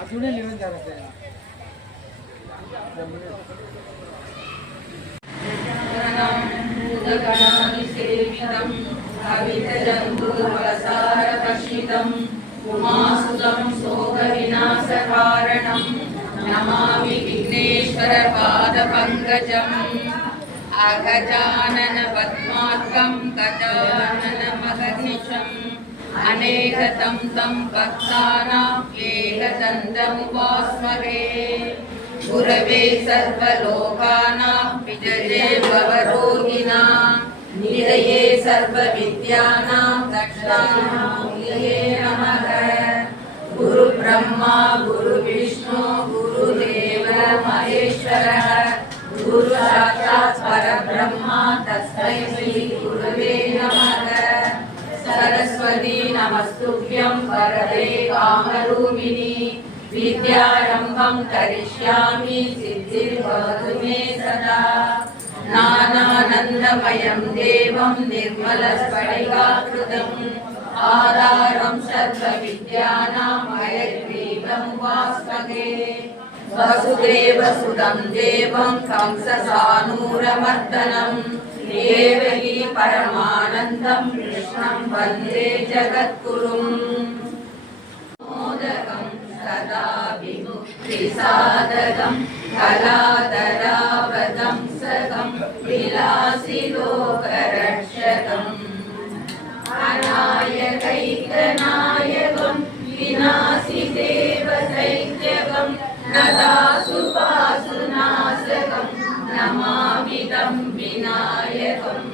अजूनही लिहून द्या उमासुतं शोकविनाशकारणं नमामि विघ्नेश्वर पादपङ्कजम् अगजानन पद्मार्कं गजाननमहर्निशम् अनेकतं तं भक्तानाम् एकदन्तमुपास्महे गुरवे सर्वलोकानां विजये भवरोगिणां निधये सर्वविद्यानां दक्षिणामूर्तये नमः। गुरु ब्रह्मा गुरु विष्णु गुरुदेव महेश्वरः गुरु साक्षात् परब्रह्मा तस्मै श्री गुरवे नमः। सरस्वती नमस्तुभ्यं वरदे कामरूपिणी विद्यारम्भं करिष्यामि सिद्धिर्भवतु मे सदा। नानानन्दमयं देवं निर्मलस्फटिकाकृतिम् आधारं सर्वविद्यानां हयग्रीवमुपास्महे। वसुदेवसुतं देवं कंससानूरमर्दनं देवकी परमानन्दं कृष्णं वन्दे जगद्गुरुम्। मोदकं सदा विमुक्तिसाधकं कलाधरावतं सकं विलासिलोकरक्षकम् अनायकैकनायकं विनाशिदेवदैत्यकं नदासुपासुनाशकं नमामि तं विनायकम्।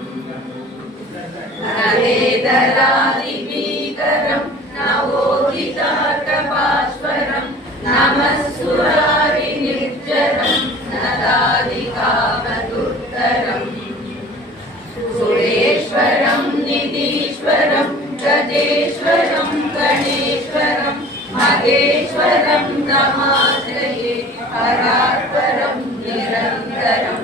नरेतरादिभीकरं नवोदितार्कपाश्वरं नमः सुरारिनिर्जरं नदादिकामदुर्धरम् सुरेश्वरं निधीश्वरं गजेश्वरं गणेश्वरं महेश्वरं नमाश्रये परात्परं निरन्तरम्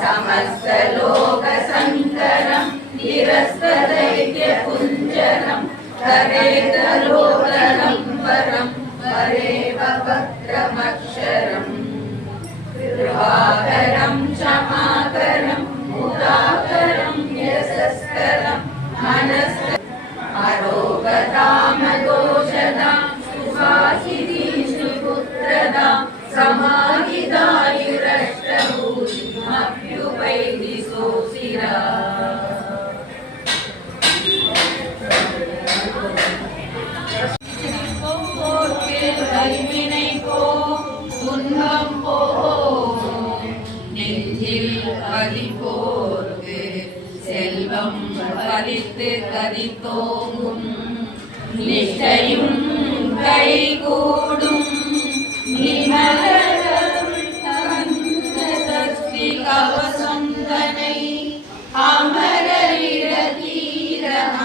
समस्तलोकशङ्करं निरस्तदैत्यपुञ्जरं करेतलोदनं परं परेव वक्त्रमक्षरम् कृपाकरं क्षमाकरं मुदाकरं यशस्करं अरोगतामदोषदां सुभाषितीं सुपुत्रदां समाहितायुरष्टभूतिमप्युपैति सोऽसिरा। கைவினை போ துன்பம் போ நெஞ்சில் பதிப்போர்க்கு செல்வம் பறித்து கரித்தோங்கும் நிஷ்டையும் கைகூடும் நிமலி கவசம் தனை அமரீர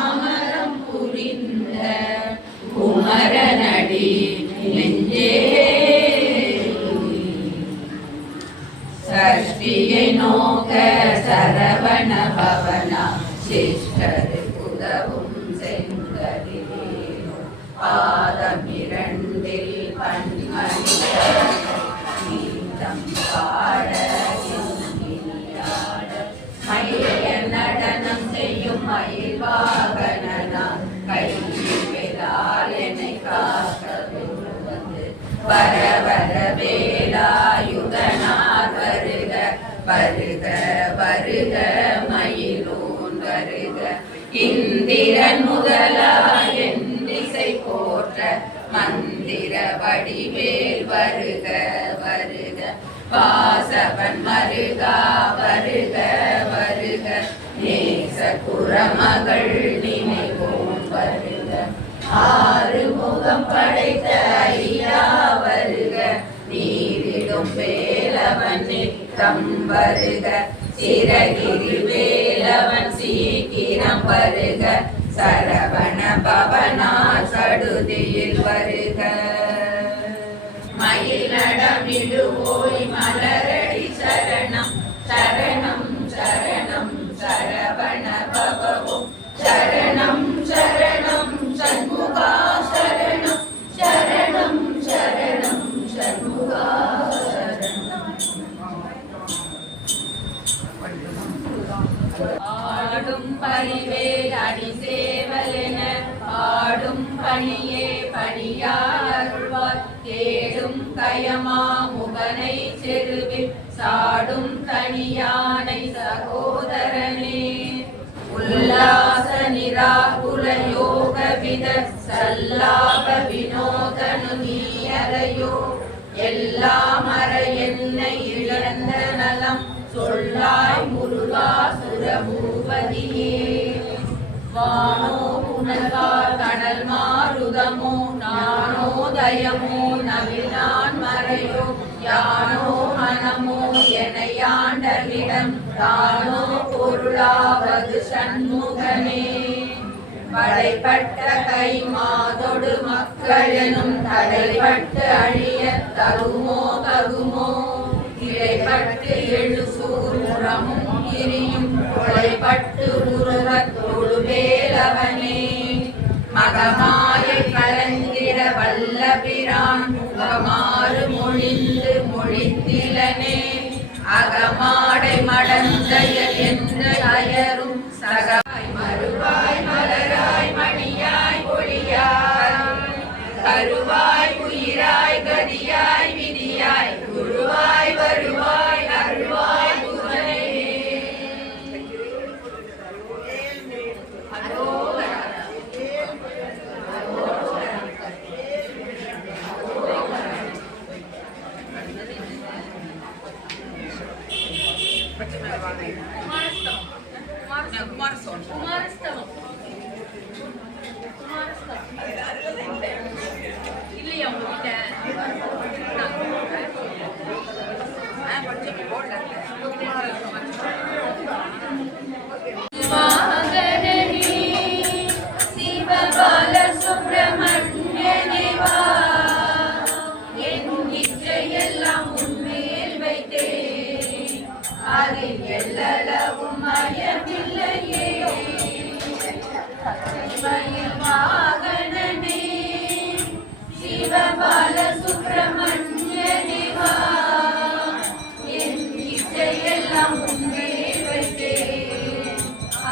அமரம் புரிந்த குமரனடி நெஞ்சே சஷ்டியை நோக்க சரவண பவனா சிஷ்டர் உதவும் செங்கதிலே பாதம் இரண்டில் பன்மணி நீதம் பாட மயில நடனம் செய்யும் மயில் வாகனனா கைவிடால் என்னை காக்க வந்து வர வர வேலாயுதனார் வருக வருக வருக மயிலோன் வருக இந்திரன் முதலா என் திசை போற்ற மந்திர வடிவேல் வருக வருக வாசவன் மருகா வருக வருக நேச குரமகள் நினைவோம் வருக ஆறு முகம் படைத்த ஐயா வருக நீரிடும் வேலவன் நித்தம் வருக சிறகிரி வேலவன் சீக்கிரம் வருக சரவண பவனா சடுதியில் வருக மயிலடமிடுவோய் மலரடி சரணம் சரணம் சரணம் சரவண பவவும் பணியே பணியாருள்வார் தேடும் கயமா முகனை செருவில் சாடும் தனியானை சகோதரனே உல்லாச நிராகுல யோக வித சல்லாப வினோதனு நீயரையோ எல்லாம் அற என்னை இழந்த நலம் சொல்லாய் முருகா சுரபூபதியே வானோ புனகா கடல் மாருதமோ நானோதயமோ நவினான் மறையோ யானோ மனமோ எனையாண்டவிடம் தானோ பொருளாவது சண்முகனே படைப்பட்ட கை மாதொடு மக்களெனும் தடைப்பட்டு அழிய தகுமோ இடைப்பட்டு எழுசூர் முறமும் கிரியும் கொலைப்பட்டு உருவத்தோடு வேலவனே மகமாயை கலந்திட வல்ல பிரான் முகமாறு மொழிந்து மொழித்திலனே அகமாடை மடந்தைய என்ற அயரும் சகாய் மறுவாய் மலராய் மணியாய் ஒளியாய் கருவாய் உயிராய் கதியாய் விதியாய் குருவாய் வருவாய் அருள்வாய் குருவே இல்லையா உங்ககிட்ட சிவபால சுப்பிரமணியனே வா என் இச்சையெல்லாம் உன்மேல் வைத்தேன் அதில் எல்லளவும் மயமில்லையே மயில் வாகனனே சிவபால சுப்பிரமணியனே வா என் இச்சையெல்லாம் உன்மேல் வைத்தேன்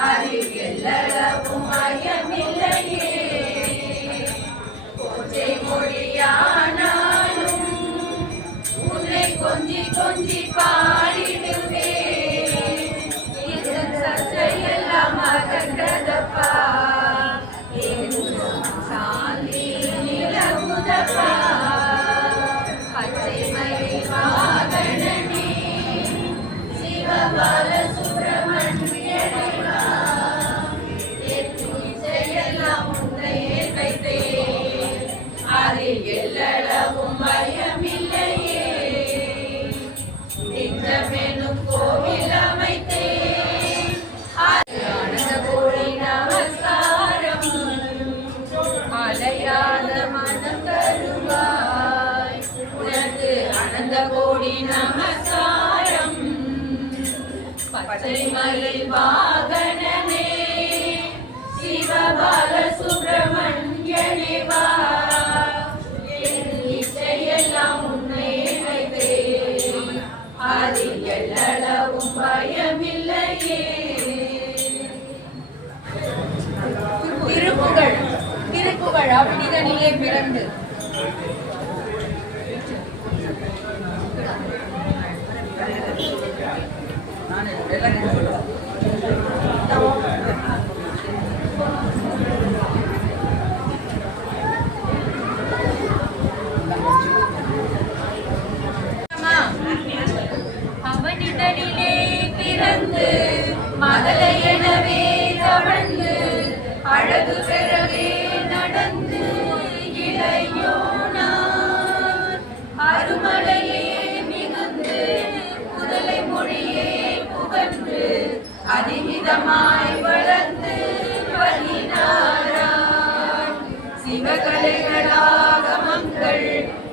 அதில் எல்லளவும் மயமில்லையே கோச்சை மொழியானாலும் உன்னை கொஞ்சி கொஞ்சி பாடிடுவே இதன் சர்ச்சையெல்லாம் அகன்றதப்பா சாந்தி நிலவுதப்பா பச்சை மயில் வாகனனே சிவபால சுப்பிரமணியனே வா என் இச்சையெல்லாம் உன்னையே வைத்தேன் அதில் எல்லளவும் பயமில்லையே நிஜமெனும் கோவில் அமைத்தேன் ஆனந்த கோடி நமஸ்காரம் அலையாத மனம் தருவாய் உனது அனந்த கோடி நமஸ்காரம் பச்சை மயில் வாகனனே சிவபால சுப்பிரமணியனே வா என் இச்சையெல்லாம் உன்னை வைத்தேன் அதில் எல்லளவும் பயமில்லையே திருப்புகழ் அவ்வினிதனிலே பிறந்து அவனிதனிலே பிறந்து மகளை எனவே தவழ்ந்து அழகு பெறவே நடந்து இளையோனார் அருமலையே மிகுந்து முதலை மொழியே புகன்று அதிவிதமாய் வளர்ந்து வலினாரான் சிவகலைகளாகமங்கள்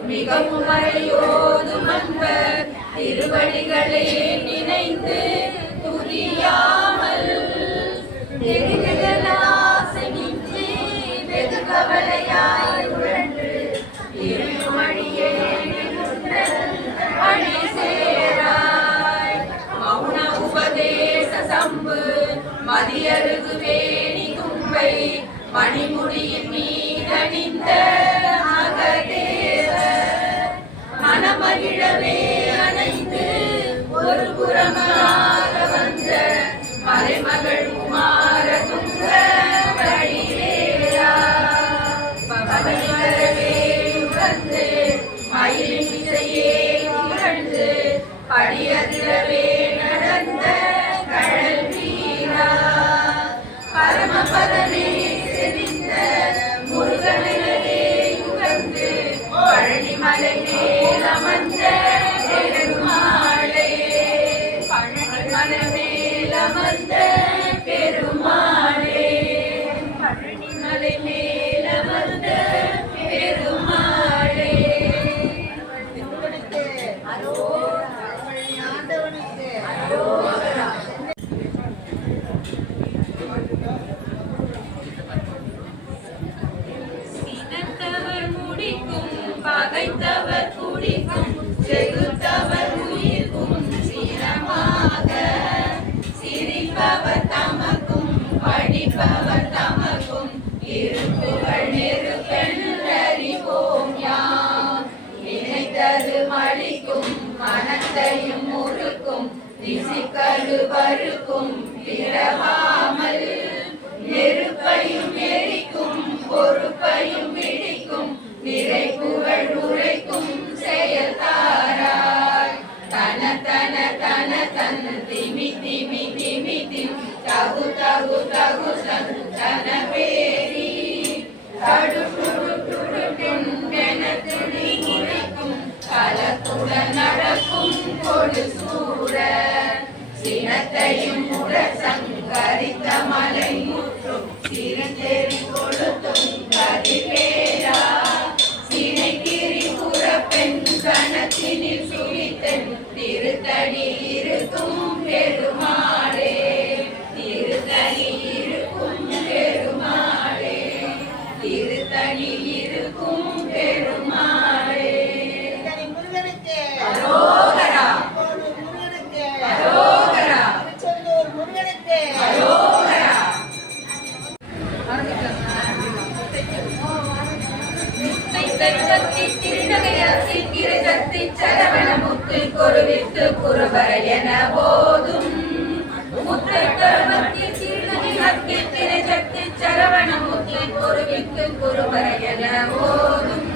மிகவும் மறையோதும் அன்பர் திருவடிகளே நினைந்து துதியாமல் நெருங்கலாசனின்றி வெகு கவலையாய் உழன்று திருமணியே அணி சேராய் மௌன உபதேச சம்பு மதியருகு வேணி தும்பை மணிமுடியின் மீதணிந்த மகதேவ மனமகிழவே அணைந்து ஒரு புறமாக வந்த மலைமகள் குமார துங்க வழிவேலா பவனி வரவே உகந்து மயிலின் இசையே திகழ்ந்து படியதிரவே நடந்த கடல் வீரா பரமபதமே செறிந்த முருகனே உகந்து பழனிமலை மேல் அமர்ந்த பெருமாளே பழனிமலை மேல் அமர்ந்த பெருமாளே பழனிமலை மேல் அமர்ந்த பெருமாளே ஆண்டவனுக்கு அரோகரா. சினத்தவர் முடிக்கும் பகைத்தவர் குடிக்கும் செகுத்தவர் உயிர்க்கும் சினமாக சிரிப்பவர் தமக்கும் படிப்பவர் தமக்கும் இருப்புகள் நெருப்பென்றறிவோம் யாம் நினைத்தது மழிக்கும் மனத்தையும் முறுக்கும் திசிக்கழு பருக்கும் பிறவாமல் நெருப்பையும் எரிக்கும் பொறுப்பையும் பிடிக்கும் நிறை புகழ் உரைக்கும் செயல்தாராய் தன தன தன தன் திமி திமி திமி திம் தகு தகு தகு சந்தன பேரி தடு துடு துடு தென்னெனத்துடி முடிக்கும் கலத்துடன் நடக்கும் கொடு சூட சினத்தையும் உடற் சங்கரித்த மலை முற்றும் சிறுதெறி கொளுத்தும் கதிர்வேலா சினைகிரி புறப்பெண் கணத்தினில் சுவித்தென் திருத்தடி இருக்கும் பெருமாளே திருத்தடி இருக்கும் பெருமாளே திருத்தடி இருக்கும் பெருமாளே முருகனுக்கு அரோகரா முருகனுக்கு அரோகரா திருச்செந்தூர் முருகனுக்கு அரோகரா. திருநகையத்தில் கிருதத்தி சரவண முத்து கொருவித்து குருபர என போதும் முத்தத்தில் திருநகையத்தில் கிருதத்தி சரவண முத்து கொருவித்து குருபர என போதும்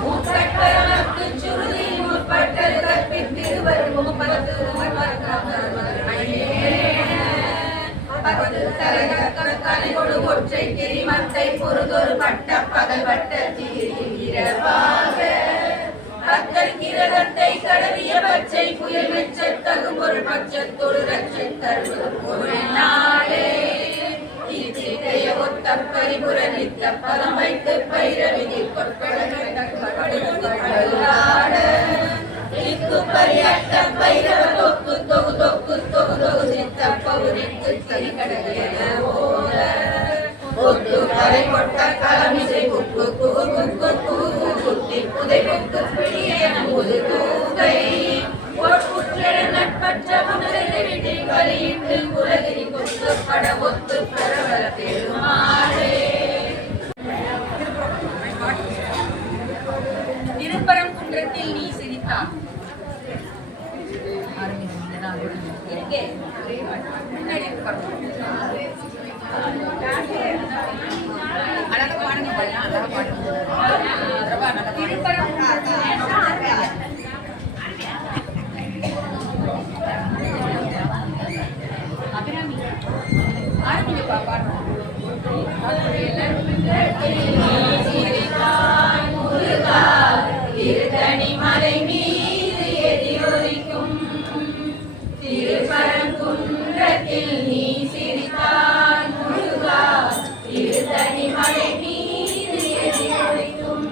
முற்பட்டவர்க்கு சுருதி முற்பட்டது கற்பித்திருவரும் முப்பத்து ஒற்றை திரிமத்தை பொறுதொரு பட்ட பகல் வட்ட தீரவாக பத்தர் கிரதத்தை கடவிய பச்சை புயல் மெச்சத் தகும் ஒரு பட்சத்தொரு ரட்சை தருவது ஒரு நாளே இத்திரைய ஒத்த பரிபுர நித்த பதம் வைத்து பைரவிதி கொற்படுகிறாட இக்கு பரியட்ட பைரவ தொக்கு தொகு தொக்கு தொகு தொகு சித்த பௌரிக்கு சரிகடலையன ஓத ஒத்து கரை கொட்ட களமிசை குக்கு குகு குக்கு குகு குட்டி புதை குக்கு பிடியன முது கூகை ஒட்புற்றென நட்பற்ற புனரை விட்டு வலியிட்டு குலகிரி கொத்து பட ஒத்து பரவல பெருமாளே. திருப்பரங்குன்றத்தில் நீ சிரித்தாய் திருத்தணி மலை மீது எதிரொலிக்கும் திருப்பரங்குன்றத்தில் நீ சிரித்தாய் முருகா திருத்தணி மலை மீது எதிரொலிக்கும்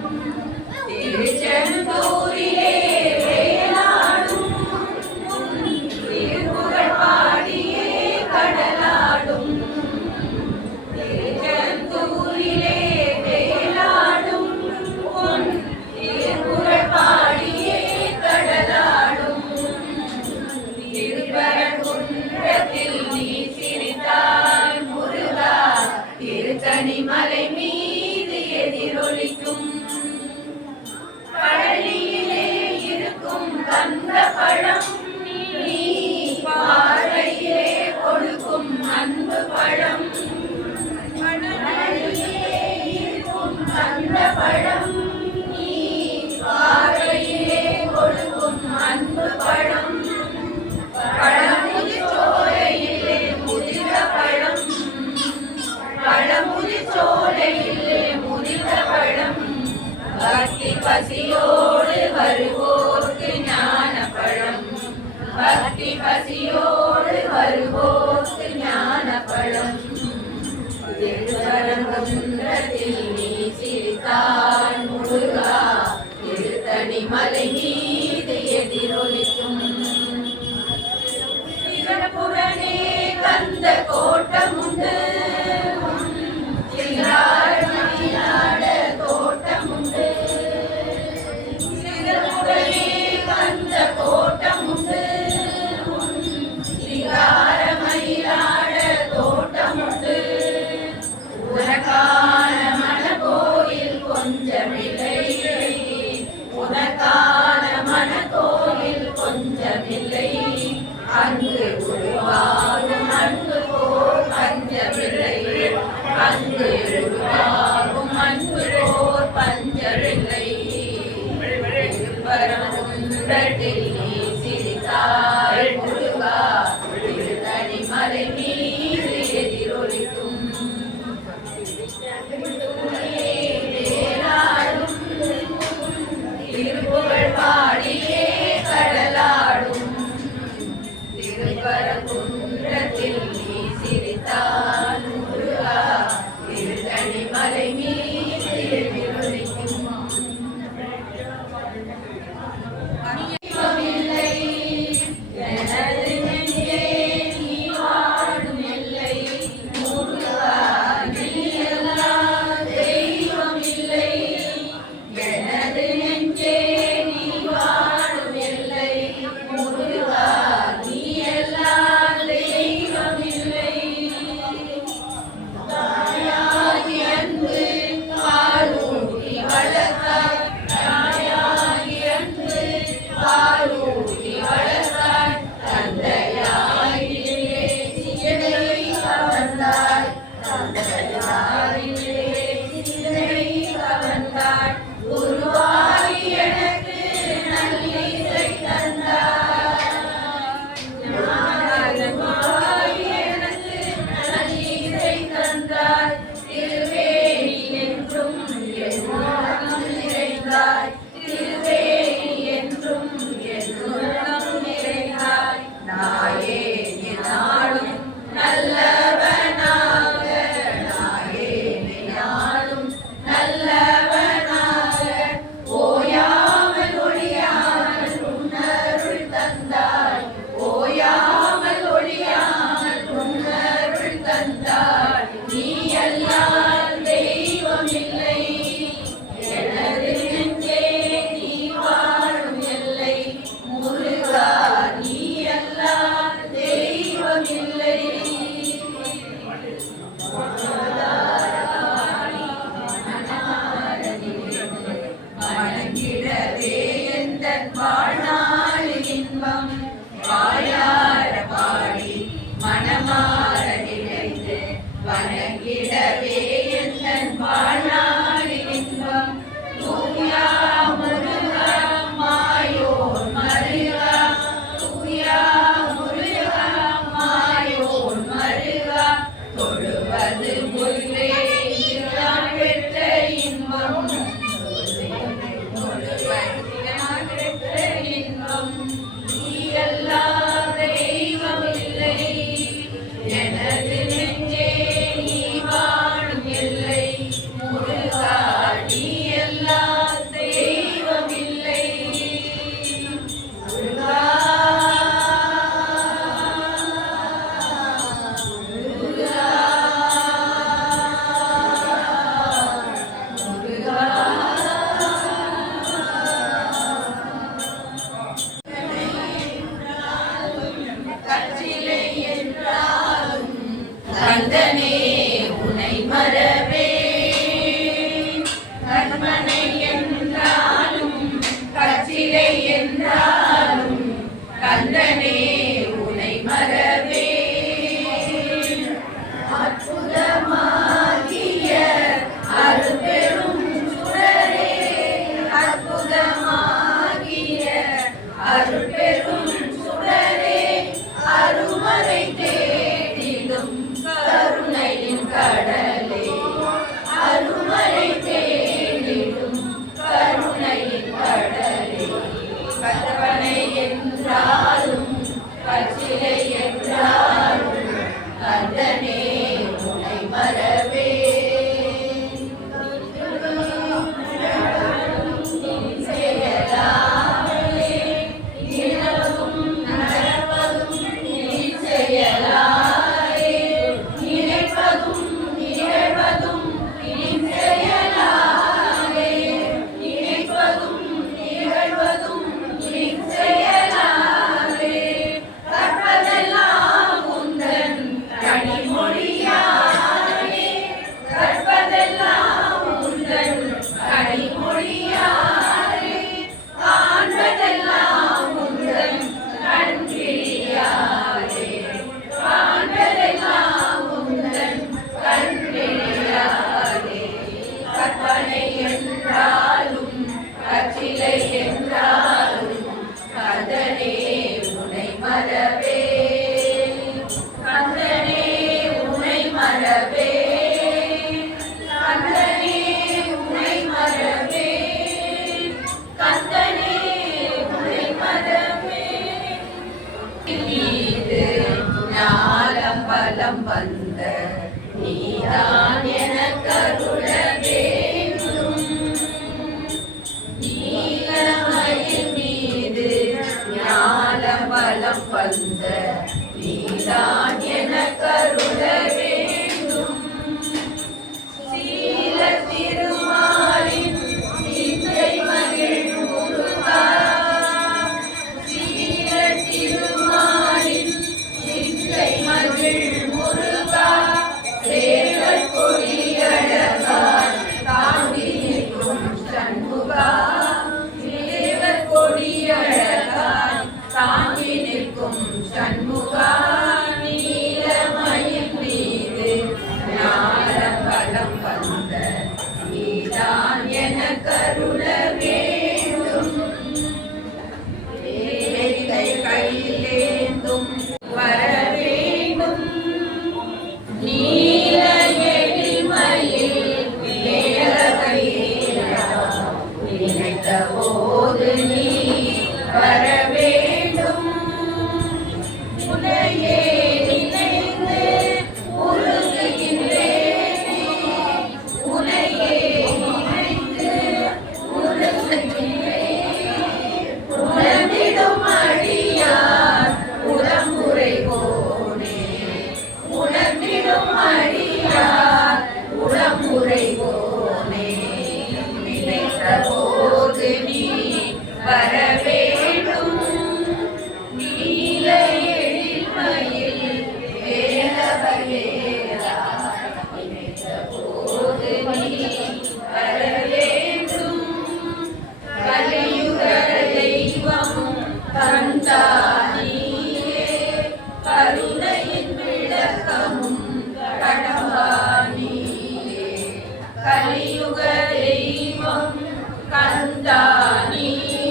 திருச்செந்தூரிலே வேலாடும் திருப்புகழ் பாடியே கடலாடும் திருச்செந்தூரிலே திருத்தணிமலை மீது எதிரொலிக்கும் பழனியிலே இருக்கும் கந்த பழம் நீ பார்வையிலே கொடுக்கும் அன்பு பழம் பழனியிலே இருக்கும் கந்த பழம் நீ பார்வையிலே கொடுக்கும் அன்பு பழம் பழமுதிர் சோலையிலே முதிர்ந்த பழம் பழமுதிர் சோலையிலே முதிர்ந்த பழம் பக்தி பசியோடு வருவோர்க்கு ஞான பழம் பக்தி பசியோடு வருவோர்க்கு ஞான பழம் திருப்பரங்குன்றத்தில் நீ சிரித்தால் முருகா திருத்தணிமலை மீது எதிரொலிக்கும் சிறப்புடனே கந்த கோட்டமுண்டு சிங்காரமணியாட தோட்டமுண்டு சிறப்புடனே கந்த கோட்டமுண்டு சிங்காரமணியாட தோட்டமுண்டு உனக்கான மனக்கோயில் கொஞ்சமில்லை உனக்கான மனக்கோயில் கொஞ்சமில்லை அங்கு உருவாகும் அன்பு போர் பஞ்சமில்லை அங்கு உருவாகும் அன்பு போர் பஞ்சமில்லை திருப்பரங்குன்றத்தில் நீ சிரித்தாய் முருகா திருத்தணிமலை மீது எதிரொலிக்கும் திருப்புகழ் பாடியே கடலாடும் திருப்பரங்குன்றத்தில் நீ சிரித்தால் முருகா திருத்தணிமலை மீது எதிரொலிக்கும் தெய்வமில்லை எனது நெஞ்சே நீ வாழும் எல்லை முருகா நீ எல்லாம் தெய்வமில்லை எனது நெஞ்சே நீ வாழும் எல்லை முருகா நீ எல்லாம் தெய்வமில்லை தாயாகி அன்பு பாலூட்டி வளர்த்தாய் தாயாகி அன்பு பாலூட்டி வளர்த்தாய் தந்தையாகிலே சிலை கவர்ந்தாய் தந்தையாகிலே சிலை கவர்ந்தாய் குருவாகி எனக்கு நல்லிசை தந்தாய் ஞானமாகி எனக்கு நல்லிசை தந்தாய் திருவேணி என்றும் என்னுள்ளம் நிறைந்தாய் திருவேணி என்றும் என்னுள்ளம் நிறைந்தாய் நாயே நாளும் நல்லவனாக நாயே வலம் வந்த நீதான் என கருள வேண்டும். வேலை கையிலேந்தும் வர வேண்டும். நீல எழில்மயில் வேலவரேலா நினைத்த போது நீ வர வேண்டும். உன்னையே நினைந்து உருகுகின்றேனே, உன்னையே நினைந்து உருகுகின்றேன். உணர்ந்திடும் அடியார் உடம்புரைவோனே, உணர்ந்திடும் அடியார் உடம்புரைவோனே. நினைத்த போது நீ வர வேண்டும். நீல எழில்மயில் வேலவரேலா நினைத்த போது நீ வர வேண்டும். கலியுக தெய்வமும் கந்தானியே, கருணையின் விளக்கமும் கடம்பானியே. கலியுக தெய்வம் கந்தானியே,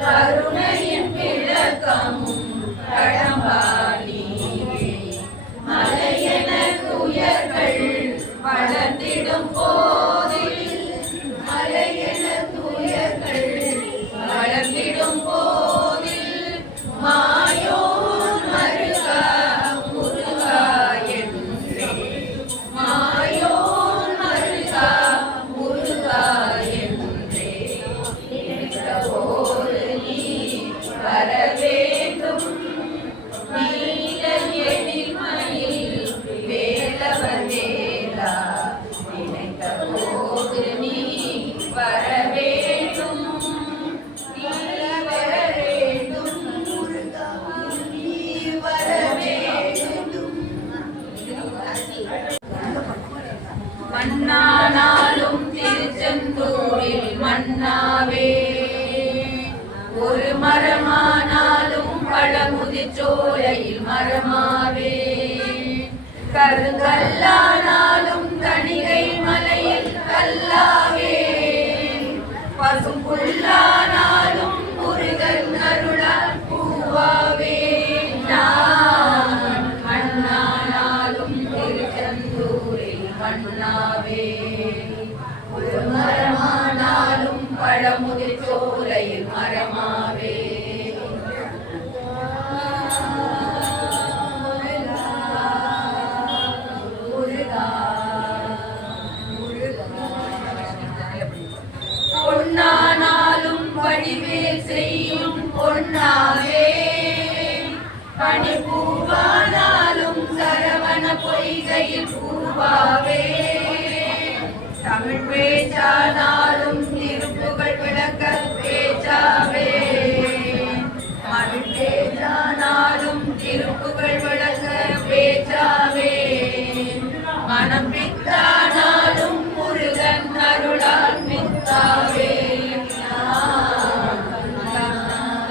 கருணையின் விளக்கமும் கடம்பானியே. மலையென துயர்கள் வளர்ந்திடும் போதில், மலையென துயர்கள் வளர்ந்திடும் போதில் மாயோன் மருகா முருகா என்றே, மாயோன் மருகா முருகா என்றே. நினைத்த போது நீ வர வேண்டும். நீல எழில்மயில் வேலவரேலா நினைத்த போது நீ வர வேண்டும். நீ வர வேண்டும் முருகா, நீ வர வேண்டும். மன்னானாலும் திருச்செந்தூரில் மன்னாவே, ஒரு மரமானாலும் பழமுதிர்ச்சோலையில் மரமாவே. கருங்கல்லானாலும் தணிகை மலையில் கல்லாவே. பசும்புல்லானாலும் முருகன் அருளால் பூவாவே. நான் மண்ணானாலும் திருச்செந்தூரில் மண்ணாவே, ஒரு மரமானாலும் பழமுதிர்ச்சோலையில் மரமாவே. பொன்னானாலும் வடிவேல் செய்யும் பொன்னாவே. பனிப்பூவானாலும் சரவண பொய்கையில் பூவாவே. தமிழ் பேச்சானாலும் திருப்புகழ் விளக்க பேச்சாவே. தமிழ் பேச்சானாலும் திருப்புகழ் விளக்க பேச்சாவே. மனம் பித்தானாலும் முருகன் அருளால் பித்தாவே.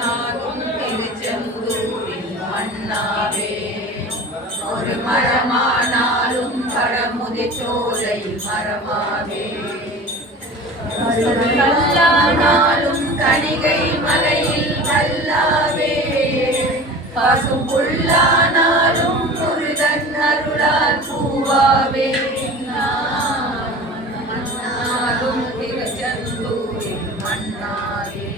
நானும் திருச்செந்தூரில் மண்ணாவே, ஒரு மரமானாலும் பழமுதிர்ச்சோலையில் மரமாவே. கல்லானாலும் தணிகை மலையில் கல்லாவே. பசும்புல்லானாலும் முருகன் அருளால் பூவாவே. நானும் திருச்செந்தூரில் மண்ணாவே,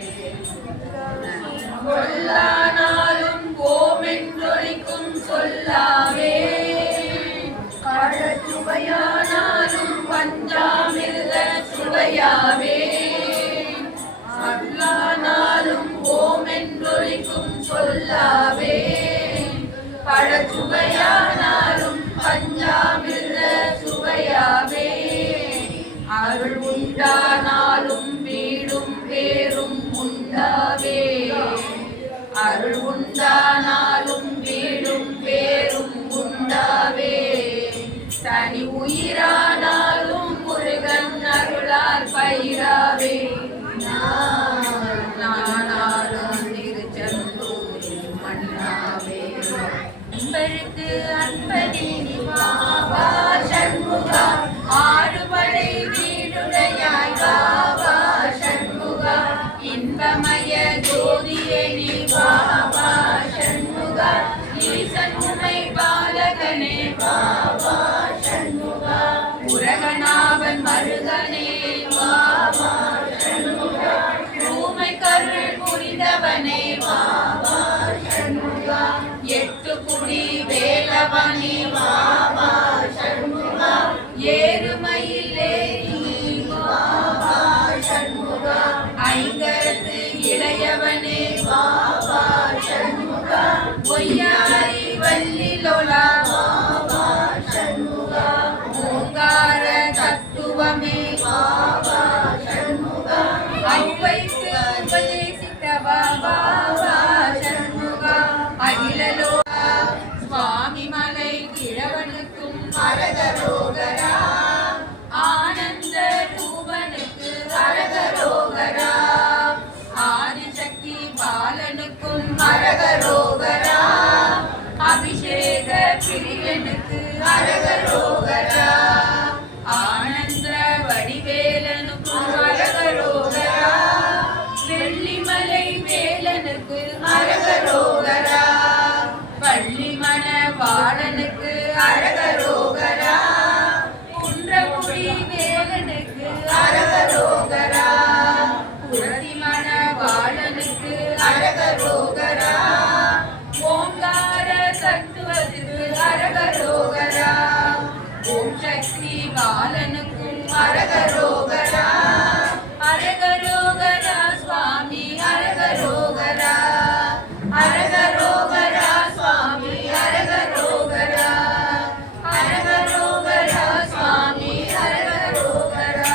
கொல்லானாலும் கோமென்றொழிக்கும் சொல்லாவே. பழச்சுவையானாலும் பஞ்சாமிர்த சுவையாவே. சொல்லானாலும் ஓமென்றொழிக்கும் சொல்லாவே. பழச்சுவையானாலும் பஞ்சாமிர்த சுவையாவே. அருள் உண்டானாலும் வீடும் பேரும் உண்டாவே. அருள் உண்டானாலும் வீடும் பேரும் உண்டாவே. தனி உயிரானாலும் முருகன் அருளால் பயிராவே. நானாலும் திருச்செந்தூரில் மண்ணாவே. அன்பருக்கு அன்பனே வா வா சண்முகா, ஆண்டவனே வா வா சண்முகா ஏறுமையில் ஏறி வா வா சண்முகா ஐங்கரத்து இளையவனே வா வா சண்முகா பொய்யாரி வள்ளிலோலா வா வா சண்முகா ஓங்கார தத்துவமே வா வா சண்முகா அவ்வைக்கு உபதேசித்தவா வா வா சண்முகா அகிலலோகா சுவாமி மலை கிழவனுக்கும் அரகரோகரா ஆனந்த ரூபனுக்கு அரகரோகரா ஆதிசக்தி பாலனுக்கும் அரகரோகரா அபிஷேக பிரியனுக்கு அரகரோகரா ஆனந்த வடிவேலனுக்கும் அரகரோகரா வெள்ளிமலை வேலனுக்கு அரகரோகரா பள்ளிமண வாழனுக்கு அரகரோகரா குன்றமுடி வேலனுக்கு அரகரோகரா குரதிமண வாழனுக்கு அரகரோகரா ஓங்கார தத்துவத்துக்கு அரகரோகரா ஓம் சக்தி பாலனுக்கும் அரகரோகரா அரகரோகரா சுவாமி அரகரோகரா அரகரோகரா சுவாமி அரகரோகரா அரகரோகரா சுவாமி அரகரோகரா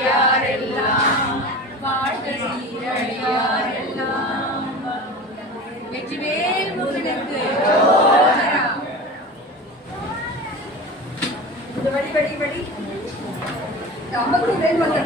சீரடியாரெல்லாம் வாழ்க சீரடியாரெல்லாம் வெற்றிவேல் முருகனுக்கு ரோகரா. இந்த வழி வழி வழி நமக்கு வேல் வந்து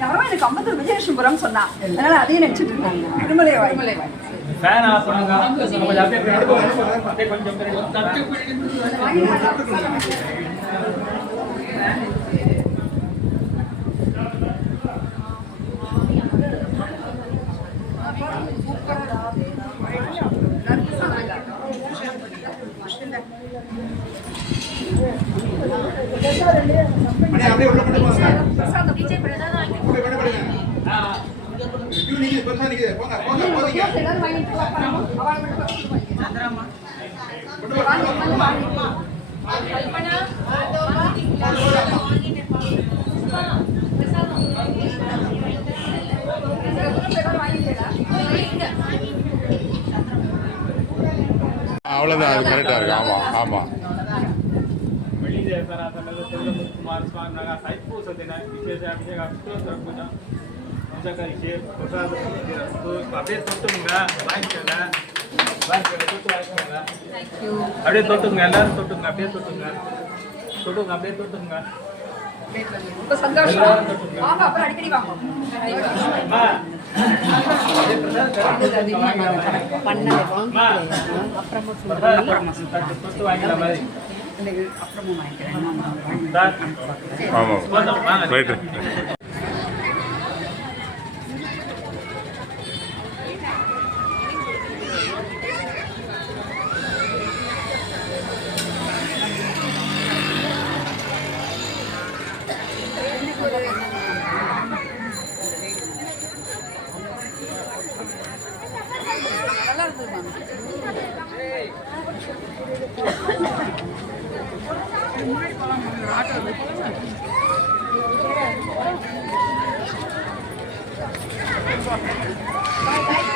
யாரோ எனக்கு அம்பத்தூர் விஜயலட்சுமிபுரம் சொன்னா, அதனால அதையும் நினைச்சிட்டு இருக்காங்க. திருமலை ஃபேன் ஆஃப் பண்ணுங்க. கொஞ்சம் அப்படியே கொஞ்சம் அவ்வளோதான், அது கரெக்டாக இருக்கு. ஆமாம் ஆமாம். ಕುಮಾರಸ್ವಾಮಿ தைப்பூச தின விசேஷ அபிஷேக அஷ்டோத்தர பூஜா பூஜாக்காரிக்கு பிரசாதம் அப்படியே தொட்டுங்க வாங்கிக்கோங்க தொட்டு வாங்கிக்கோங்க அப்படியே தொட்டுங்க எல்லாரும் தொட்டுங்க அப்படியே தொட்டுங்க அப்படியே தொட்டுங்க ரொம்ப சந்தோஷம் வாங்க அப்புறம் அடிக்கடி வாங்க அம்மா அப்படியே பிரசாதம் தொட்டு வாங்கிக்கிற மாதிரி ஆமாம் ரைட்டு நல்லா இருந்தது Bye bye.